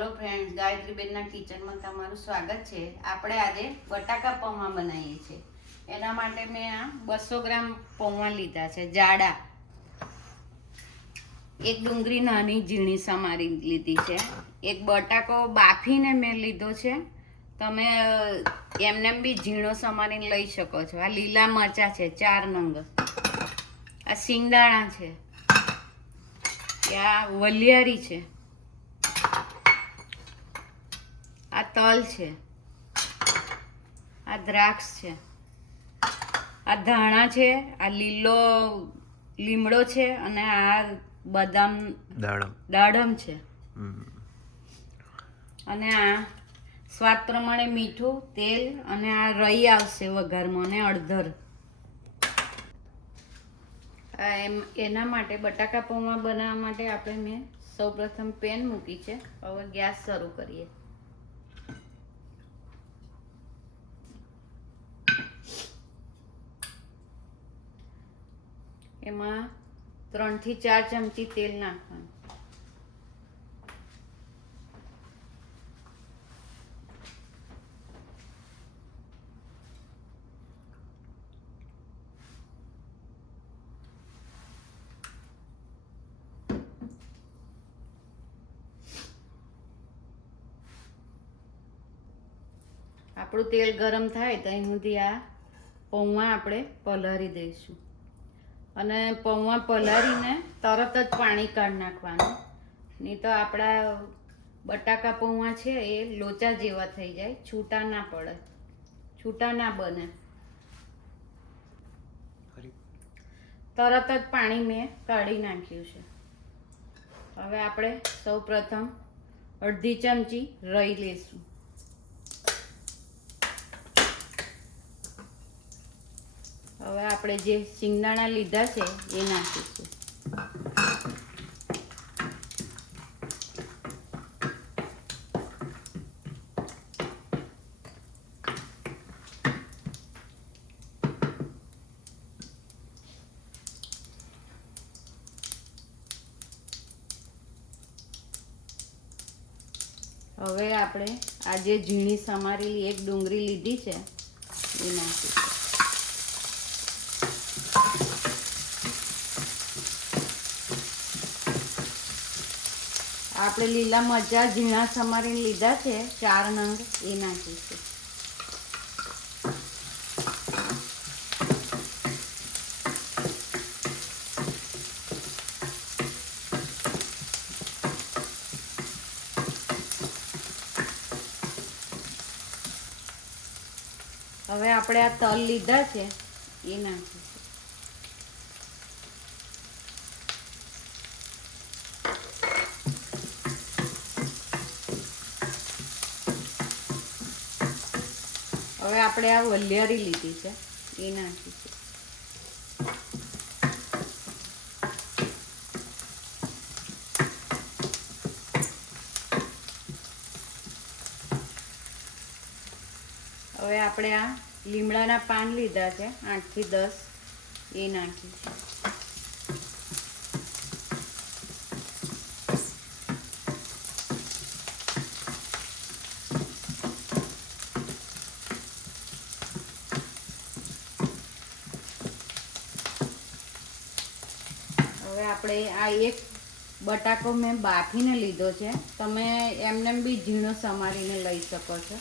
Hello friends, Gayatri बेनना kitchen में तमाરું स्वागत है। આપણે આજે બટાકા પૌવા બનાવીએ છીએ। એના માટે મેં આ 200 ગ્રામ પૌવા લીધા છે જાડા। એક ડુંગળી નાની ઝીણી સમારી લીધી છે। એક બટાકો બાફીને મેં લીધો છે। તમે એમને બી ઝીણો સમારીને લઈ શકો છો। આ લીલા મરચા છે 4 નંગ। આ સિંગદાણા છે। આ વલિયારી છે। આ તલ છે। આ દ્રાક્ષ છે। આ ધાણા છે। આ લીલો લીમડો છે અને આ બદામ દાડમ છે। અને આ સ્વાદ પ્રમાણે મીઠું, તેલ અને આ રઈ આવશે વઘારમાં અને હળદર। એના માટે બટાકા પૌવા બનાવવા માટે આપણે મેં સૌપ્રથમ પેન મૂકી છે। હવે ગેસ શરૂ કરીએ। એમાં 3 થી 4 ચમચી તેલ નાખવાનું। આપણું તેલ ગરમ થાય ત્યાં સુધી આ પૌવા આપણે પલાળી દઈશું। અને પૌવા પલાળીને તરત જ પાણી કાઢી નાખવાનું, નહીં તો આપણા બટાકા પૌવા છે એ લોચા જેવા થઈ જાય, છૂટા ના પડે, છૂટા ના બને। તરત જ પાણી મેં કાઢી નાખ્યું છે। હવે આપણે સૌ પ્રથમ અડધી ચમચી રઈ લઈશું। હવે આપણે જે સિંગદાણા લીધા છે એ નાખીશું। હવે આપણે આ જે ઝીણી સમારેલી એક ડુંગળી લીધી છે એ નાખીશું। આપણે લીલા મરચા ઝીણા સમારીને લીધા છે 4 નંગ એ નાખીશું। હવે આપણે આ તલ લીધા છે એ નાખીશું। હવે આપણે આ વલિયારી લીધી છે એ નાખીશું। હવે આપણે આ લીમડાના પાન લીધા છે 8 થી 10 એ નાખીશું। હવે આપણે આ એક બટાકો મેં બાફીને લીધો છે, તમે એમને બી ઝીણો સમારીને લઈ શકો છો।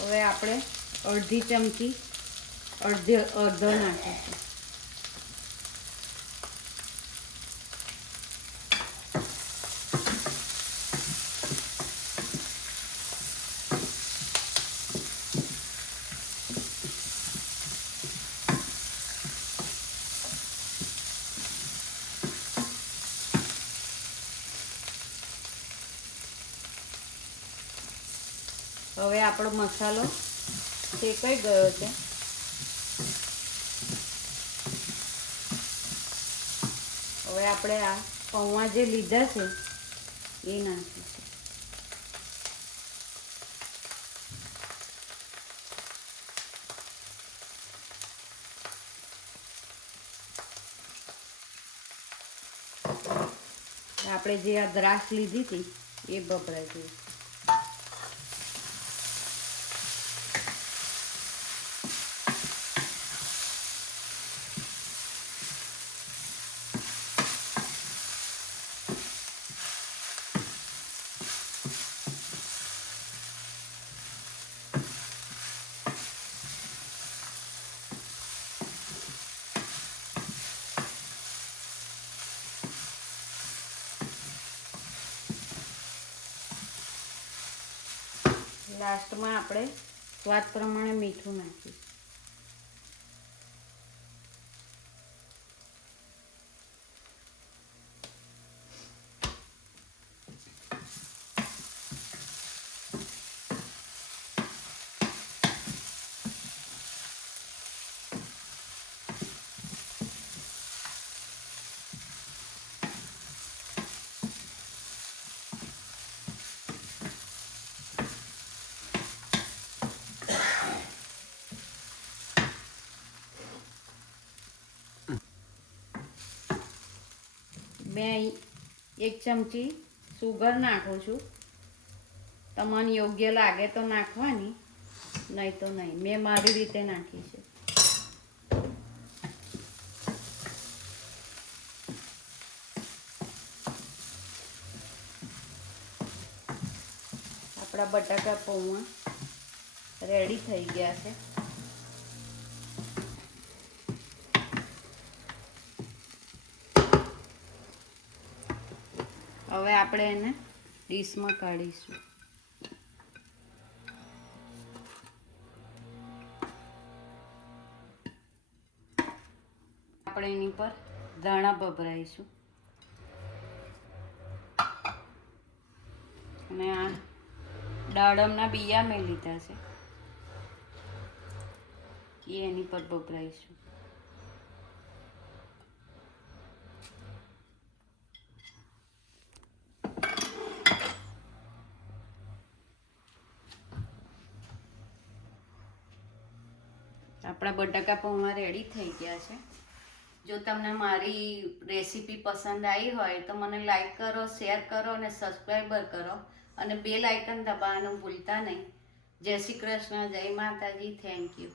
હવે આપણે અડધી ચમચી અડધો નાખીશું। હવે આપણો મસાલો શેકાઈ ગયો છે। હવે આપણે આ પૌવા જે લીધા છે એ નાખીશું. આપણે જે આ દ્રાક્ષ લીધી હતી એ ભભરાઈ ગઈ. લાસ્ટમાં આપણે સ્વાદ પ્રમાણે મીઠું નાખીશું. મેં 1 ચમચી સુગર નાખું છું. તમને યોગ્ય લાગે તો નાખવાની, નહીં તો નહીં. મેં મારી રીતે નાખી છે. આપણા બટાકા પૌવા રેડી થઈ ગયા છે. હવે આપણે એને ડીશમાં કાઢીશું. આપણે એની પર ધાણા ભભરાઈશું અને આ દાડમના બિયા મેં લીધા છે એ એની પર ભભરાઈશું. આપણા બટાકા પૌવા રેડી થઈ ગયા છે. જો તમને મારી રેસીપી પસંદ આવી હોય તો મને લાઈક કરો, શેર કરો અને સબસ્ક્રાઈબર કરો અને બેલ આઇકન દબાવવાનું ભૂલતા નહીં. જય શ્રી કૃષ્ણ, જય માતાજી, થેન્ક યુ.